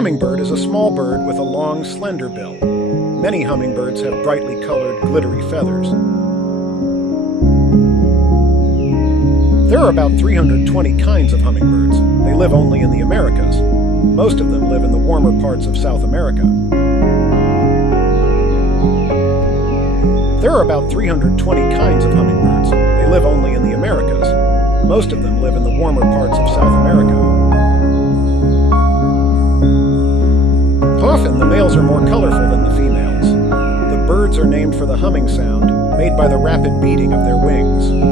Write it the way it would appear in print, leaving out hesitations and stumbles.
hummingbird is a small bird with a long, slender bill. Many hummingbirds have brightly colored, glittery feathers. There are about 320 kinds of hummingbirds. They live only in the Americas. Most of them live in the warmer parts of South America. There are about 320 kinds of hummingbirds. They live only in the Americas. Most of them live in the warmer parts of South America. Often, the males are more colorful than the females. The birds are named for the humming sound made by the rapid beating of their wings.